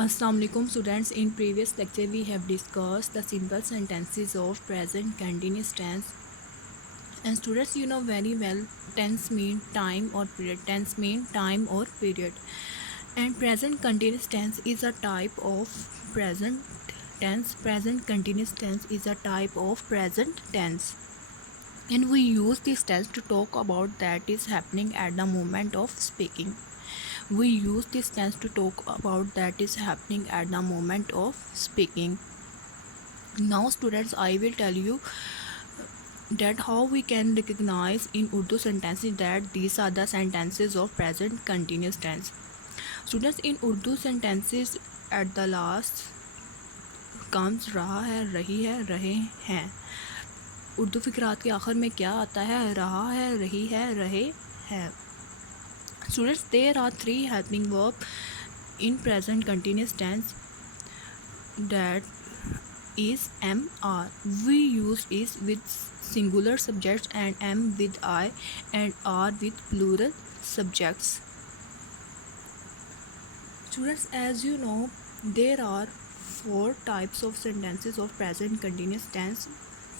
Assalamualaikum students. In previous lecture we have discussed the simple sentences of present continuous tense. And students, you know very well tense mean time or period. Tense mean time or period. And present continuous tense is a type of present tense. Present continuous tense is a type of present tense. And we use this tense to talk about that is happening at the moment of speaking. We use this tense to talk about that is happening at the moment of speaking. Now students, I will tell you that how we can recognize in Urdu sentences that these are the sentences of present continuous tense. Students, in Urdu sentences at the last comes रहा है, रही है, रहे हैं. उर्दू फिक्रात के आखिर में क्या आता है? रहा है, रही है, रहे हैं. Students, there are three helping verbs in present continuous tense, that is am, are. We use is with singular subjects and am with I and are with plural subjects. Students, as you know, there are four types of sentences of present continuous tense.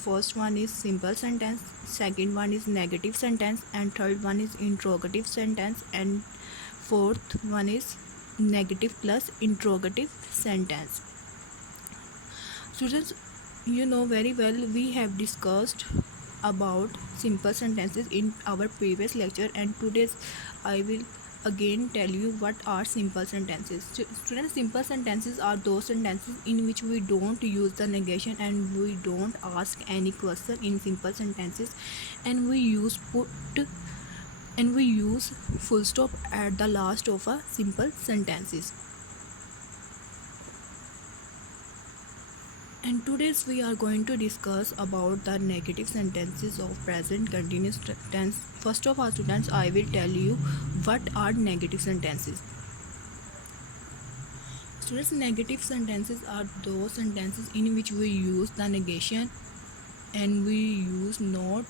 First one is simple sentence, second one is negative sentence, and third one is interrogative sentence, and fourth one is negative plus interrogative sentence. Students, you know very well we have discussed about simple sentences in our previous lecture, and today I will again tell you what are simple sentences. Students, simple sentences are those sentences in which we don't use the negation and we don't ask any question in simple sentences, and we use full stop at the last of a simple sentences. And today we are going to discuss about the negative sentences of present continuous tense. First of all, students, I will tell you what are negative sentences. Students, negative sentences are those sentences in which we use the negation and we use not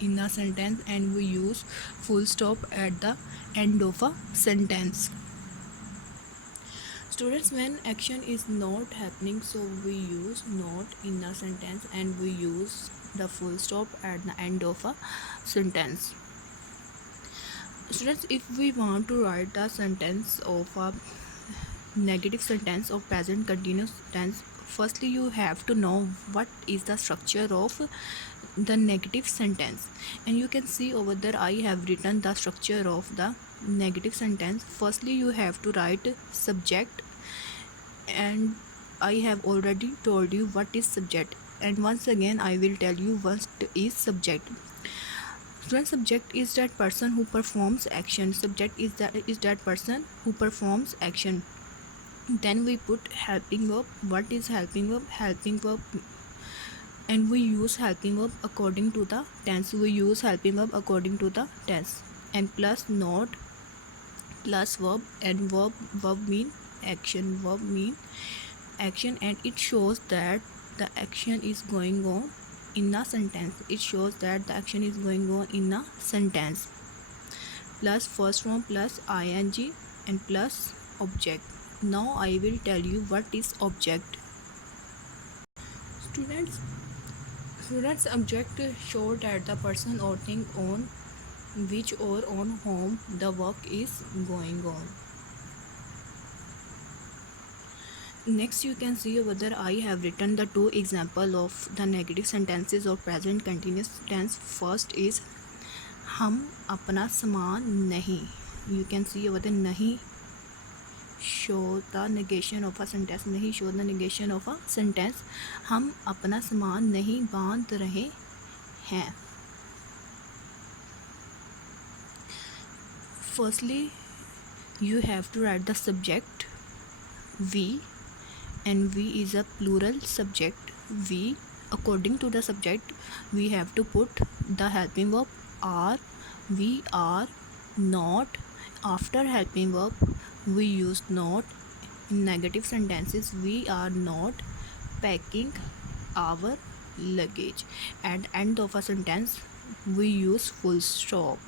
in a sentence and we use full stop at the end of a sentence. Students, when action is not happening, so we use not in a sentence and we use the full stop at the end of a sentence. Students, if we want to write a sentence of a negative sentence of present continuous tense, firstly you have to know what is the structure of the negative sentence, and you can see over there I have written the structure of the negative sentence. Firstly you have to write subject, and I have already told you what is subject, and once again I will tell you what is subject. Student, subject is that person who performs action. Subject is that person who performs action. Then we put helping verb. What is helping verb? Helping verb, and we use helping verb according to the tense. We use helping verb according to the tense, and plus not plus verb, and verb mean action. Verb mean action, and it shows that the action is going on in a sentence. It shows that the action is going on in a sentence. Plus first form plus ing and plus object. Now I will tell you what is object. Students, object show that the person or thing on which or on whom the work is going on. Next, you can see over there I have written the two example of the negative sentences of present continuous tense. First is हम अपना सामान नहीं. You can see over there नहीं show the negation of a sentence. नहीं show the negation of a sentence. हम अपना सामान नहीं बांध रहे हैं. Firstly, you have to write the subject we, and we is a plural subject. We, according to the subject, we have to put the helping verb are. We are not. After helping verb, we use not. In negative sentences, we are not packing our luggage. At the end of a sentence, we use full stop.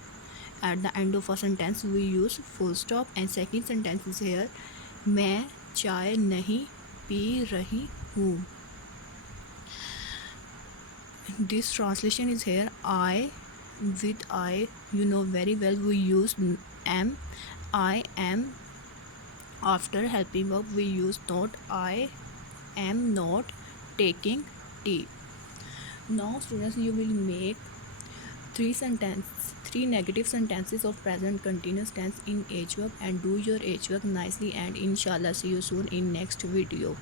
At the end of a sentence, we use full stop. And second sentence is here, मैं चाय नहीं P रही हूँ. This translation is here. I, with I, you know very well, we use am. I am. After helping verb we use not. I am not taking tea. Now students, you will make three negative sentences of present continuous tense in H verb and do your H work nicely, and inshallah see you soon in next video.